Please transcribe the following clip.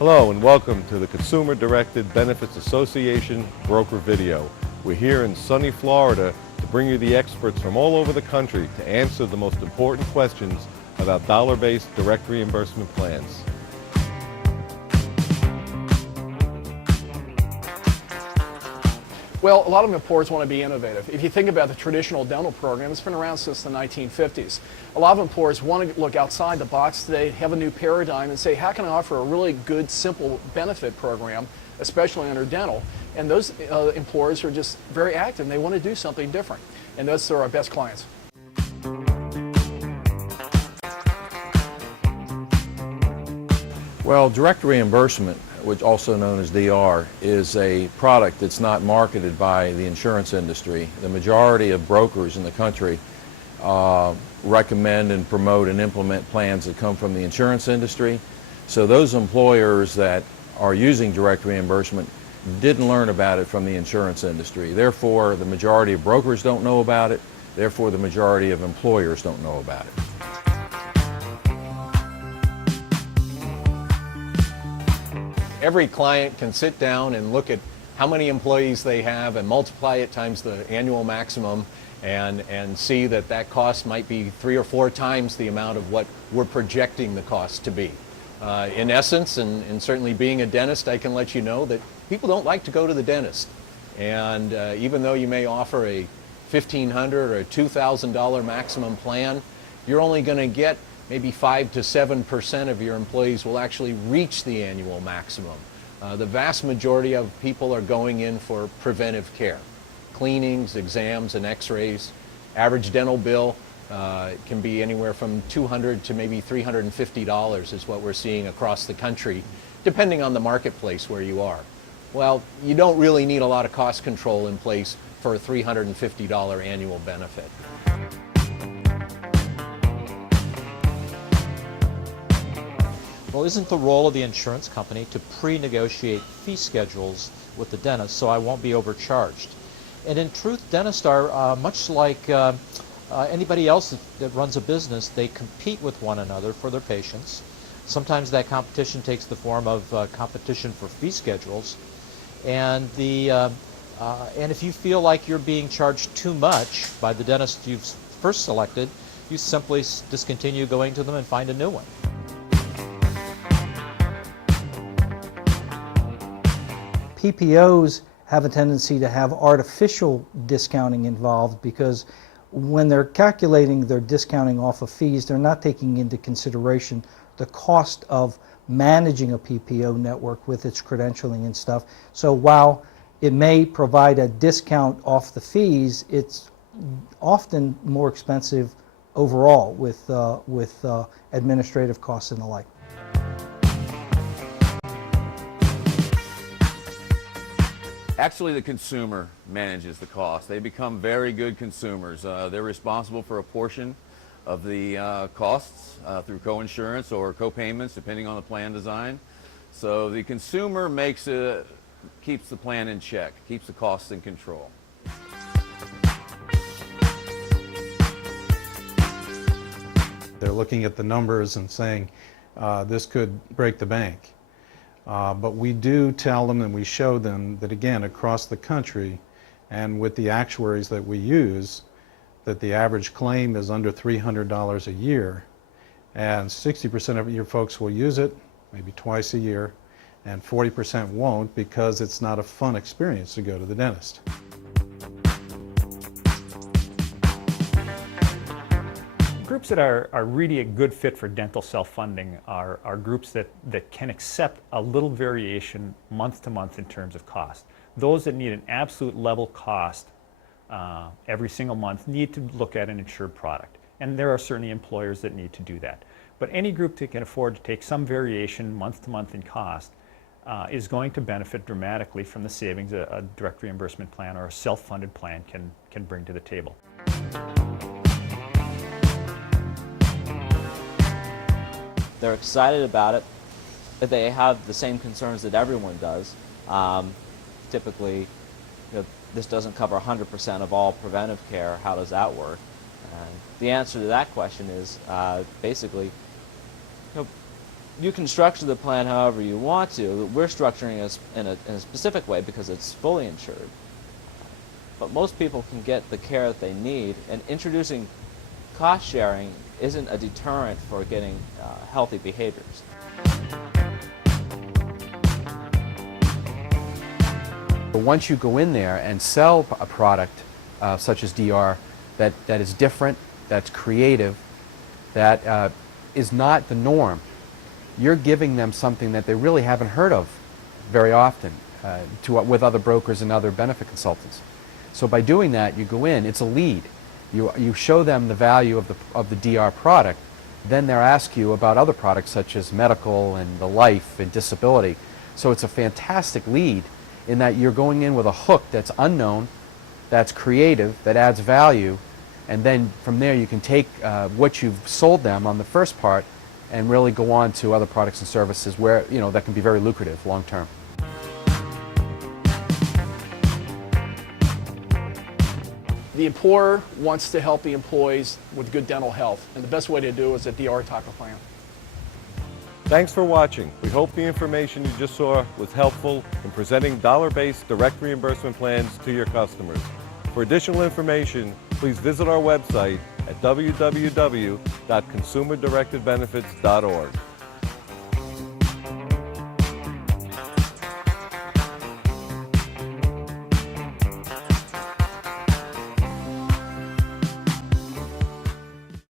Hello and welcome to the Consumer Directed Benefits Association broker video. We're here in sunny Florida to bring you the experts from all over the country to answer the most important questions about dollar-based direct reimbursement plans. Well, a lot of employers want to be innovative. If you think about the traditional dental program, it's been around since the 1950s. A lot of employers want to look outside the box today, have a new paradigm, and say, how can I offer a really good, simple benefit program, especially under dental? And those employers are just very active, and they want to do something different. And those are our best clients. Well, direct reimbursement, which also known as DR, is a product that's not marketed by the insurance industry. The majority of brokers in the country recommend and promote and implement plans that come from the insurance industry. So those employers that are using direct reimbursement didn't learn about it from the insurance industry. Therefore, the majority of brokers don't know about it. Therefore, the majority of employers don't know about it. Every client can sit down and look at how many employees they have and multiply it times the annual maximum and see that that cost might be 3 or 4 times the amount of what we're projecting the cost to be. In essence, and certainly being a dentist, I can let you know that people don't like to go to the dentist. And even though you may offer a $1,500 or a $2,000 maximum plan, you're only going to get maybe 5 to 7% of your employees will actually reach the annual maximum. The vast majority of people are going in for preventive care. Cleanings, exams, and x-rays. Average dental bill can be anywhere from $200 to maybe $350 is what we're seeing across the country, depending on the marketplace where you are. Well, you don't really need a lot of cost control in place for a $350 annual benefit. Well, isn't the role of the insurance company to pre-negotiate fee schedules with the dentist so I won't be overcharged? And in truth, dentists are much like anybody else that runs a business. They compete with one another for their patients. Sometimes that competition takes the form of competition for fee schedules. And if you feel like you're being charged too much by the dentist you've first selected, you simply discontinue going to them and find a new one. PPOs have a tendency to have artificial discounting involved because when they're calculating their discounting off of fees, they're not taking into consideration the cost of managing a PPO network with its credentialing and stuff. So while it may provide a discount off the fees, it's often more expensive overall with administrative costs and the like. Actually, the consumer manages the cost. They become very good consumers. They're responsible for a portion of the costs through co-insurance or co-payments, depending on the plan design. So the consumer keeps the plan in check, keeps the costs in control. They're looking at the numbers and saying, this could break the bank. But we do tell them and we show them that, again, across the country and with the actuaries that we use, that the average claim is under $300 a year, and 60% of your folks will use it maybe twice a year, and 40% won't because it's not a fun experience to go to the dentist. Groups that are really a good fit for dental self-funding are groups that can accept a little variation month to month in terms of cost. Those that need an absolute level cost every single month need to look at an insured product. And there are certainly employers that need to do that. But any group that can afford to take some variation month to month in cost is going to benefit dramatically from the savings a direct reimbursement plan or a self-funded plan can bring to the table. They're excited about it, but they have the same concerns that everyone does. Typically, this doesn't cover 100% of all preventive care. How does that work? And the answer to that question is basically, You can structure the plan however you want to. We're structuring it in a specific way because it's fully insured. But most people can get the care that they need, and introducing cost sharing isn't a deterrent for getting healthy behaviors. But once you go in there and sell a product such as DR that is different, that's creative, that is not the norm, you're giving them something that they really haven't heard of very often with other brokers and other benefit consultants. So by doing that, you go in, it's a lead. You show them the value of the DR product, then they'll ask you about other products such as medical and the life and disability. So it's a fantastic lead in that you're going in with a hook that's unknown, that's creative, that adds value, and then from there you can take what you've sold them on the first part and really go on to other products and services where, you know, that can be very lucrative long term. The employer wants to help the employees with good dental health, and the best way to do it is a DR type of plan. Thanks for watching. We hope the information you just saw was helpful in presenting dollar-based direct reimbursement plans to your customers. For additional information, please visit our website at www.consumerdirectedbenefits.org.